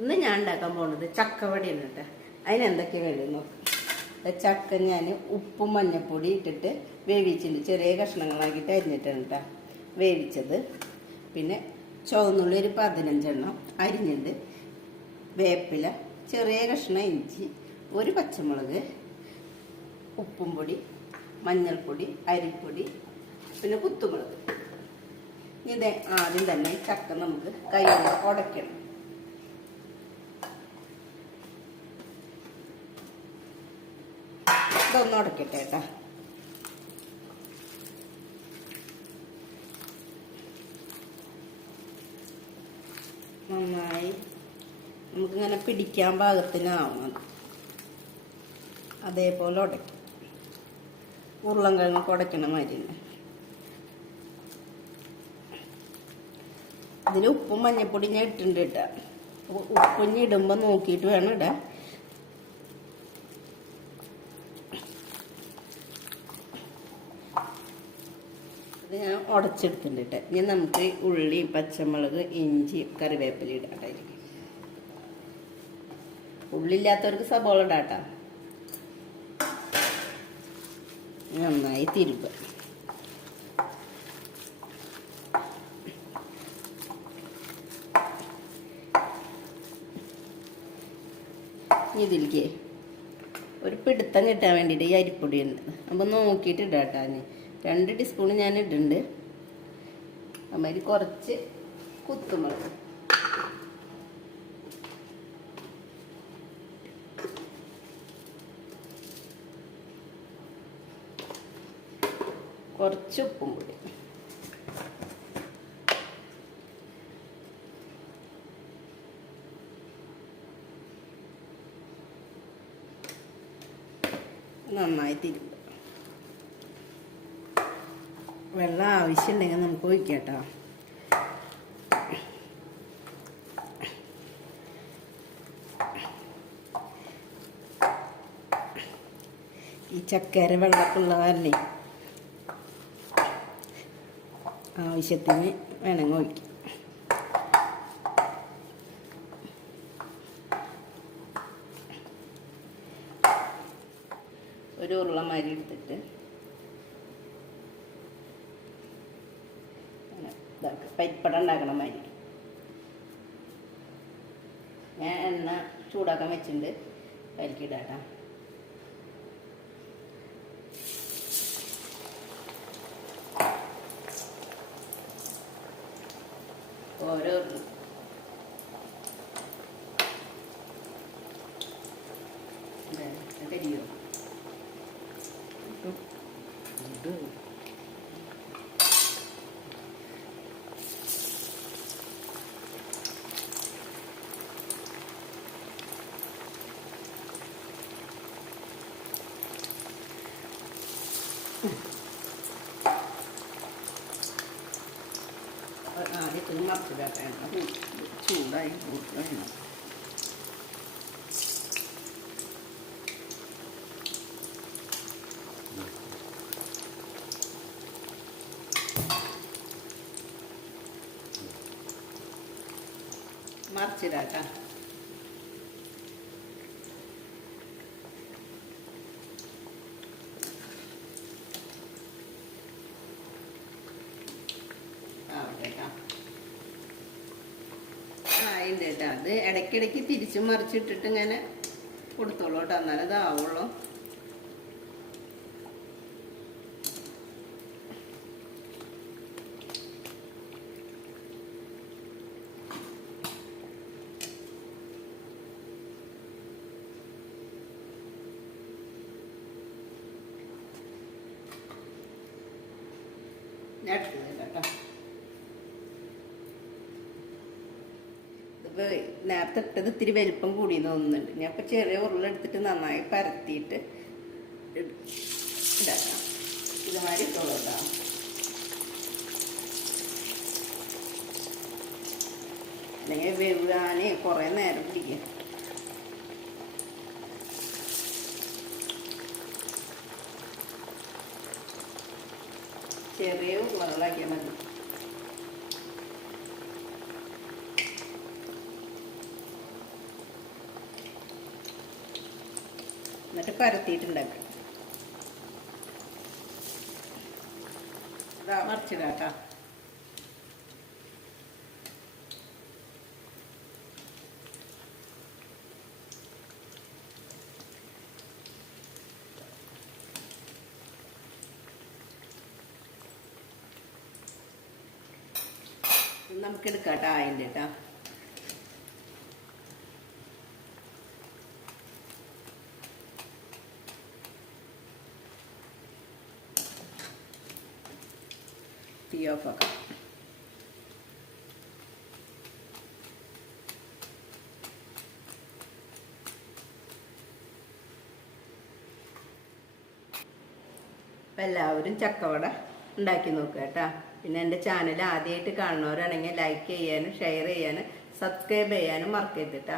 ഇന്ന് ഞാൻ ഉണ്ടാക്കാൻ പോകുന്നത് ചക്കവടിയാണ് കേട്ടോ. അതിനെന്തൊക്കെ വേണ്ടി നോക്കാം. ചക്ക ഞാൻ ഉപ്പും മഞ്ഞപ്പൊടി ഇട്ടിട്ട് വേവിച്ചിട്ടുണ്ട്. ചെറിയ കഷ്ണങ്ങളാക്കിയിട്ട് അരിഞ്ഞിട്ടാണ് കേട്ടോ വേവിച്ചത്. പിന്നെ ചുവന്നുള്ളി ഒരു 15 എണ്ണം അരിഞ്ഞിട്ട്, വേപ്പില, ചെറിയ കഷ്ണം ഇഞ്ചി, ഒരു പച്ചമുളക്, ഉപ്പും പൊടി, മഞ്ഞൾപ്പൊടി, അരിപ്പൊടി, പിന്നെ കുത്തുമുളക്. ഇത് ആദ്യം തന്നെ ചക്ക നമുക്ക് കൈകൊണ്ട് ഉടയ്ക്കണം. ഇതൊന്ന് ഉടക്കട്ടെ കേട്ടോ. നന്നായി നമുക്കിങ്ങനെ പിടിക്കാൻ പാകത്തിനാവണം. അതേപോലെ ഉടയ്ക്കും. ഉരുളൻകിഴങ്ങ് ഉടയ്ക്കണ മാതിരി തന്നെ. ഇതിൽ ഉപ്പും മഞ്ഞപ്പൊടി ഞാൻ ഇട്ടിട്ടുണ്ട് കേട്ടോ. ഉപ്പിഞ്ഞ് ഇടുമ്പോൾ നോക്കിയിട്ട് വേണം ഇടാൻ. ഇത് ഞാൻ ഉടച്ചെടുത്തിട്ടുണ്ട് കേട്ടോ. ഇനി നമുക്ക് ഉള്ളി, പച്ചമുളക്, ഇഞ്ചി, കറിവേപ്പില ഇടാട്ടായിരിക്കും. ഉള്ളില്ലാത്തവർക്ക് സബോള ഇടാട്ടാ. നന്നായി തിരുമ്പുക. ഇതിലേക്ക് ഒരു പിടുത്തം കിട്ടാൻ വേണ്ടിയിട്ട് ഈ അരിപ്പൊടി ഉണ്ട്. അപ്പോൾ നോക്കിയിട്ട് ഇടാട്ടാ. 2 ടീസ്പൂൺ ഞാൻ ഇടുന്നുണ്ട്. അമ്മയിൽ കുറച്ച് കുത്തുമുളക്, കുറച്ച് ഉപ്പും പൊടി, നന്നായി തിരുമ്പുക. വെള്ളം ആവശ്യമുണ്ടെങ്കിൽ നമുക്ക് ഒഴിക്കാം കേട്ടോ. ഈ ചക്കര വെള്ളമൊക്കെയുള്ള കാരണേ ആവശ്യത്തിന് വേണമെങ്കിൽ ഒഴിക്കാം. ഒരു ഉരുളമാരി എടുത്തിട്ട് പരിപ്പട ഉണ്ടാക്കണ മാതിരി ഞാൻ എണ്ണ ചൂടാക്കാൻ വെച്ചിട്ടുണ്ട്. പരിക്കിടാട്ടാ. ഓരോ കരിയോ ആദ്യത്തിന് മറച്ചിടാൻ അത് ചൂടായി കൂട്ടണം. മറിച്ചിടാട്ടാ. ആയിണ്ട് കേട്ടോ. അത് ഇടയ്ക്കിടയ്ക്ക് തിരിച്ചും മറിച്ചിട്ടിട്ട് ഇങ്ങനെ കൊടുത്തോളൂ കേട്ടോ. എന്നാലും ഇതാവുള്ളൂ. കേട്ടോ. ഇതിപ്പോൾ നേരത്തെ ഇട്ടത് ഇത്തിരി വലിപ്പം കൂടി തോന്നുന്നുണ്ട്. ഞാൻ ഇപ്പോൾ ചെറിയ ഉരുളെടുത്തിട്ട് നന്നായി പരത്തിയിട്ട് ഇതാക്കാം. ഇതുമാതിരി ഇട്ടോളൂ കേട്ടോ. അല്ലെങ്കിൽ വേവാൻ കുറേ നേരം പിടിക്കും. ചെറിയ ഉരുളകളാക്കിയാൽ മതി. എന്നിട്ട് പരത്തിയിട്ടുണ്ടാക്കാം. മറിച്ചിടാട്ടോ. നമുക്ക് എടുക്കാട്ടോ അതിൻ്റെ കേട്ടോ. തീ ഓഫാക്കാം. അപ്പം എല്ലാവരും ചക്കവട ഉണ്ടാക്കി നോക്കുക കേട്ടോ. പിന്നെ എൻ്റെ ചാനൽ ആദ്യമായിട്ട് കാണുന്നവരാണെങ്കിൽ ലൈക്ക് ചെയ്യാനും ഷെയർ ചെയ്യാനും സബ്സ്ക്രൈബ് ചെയ്യാനും മറക്കരുത് കേട്ടോ.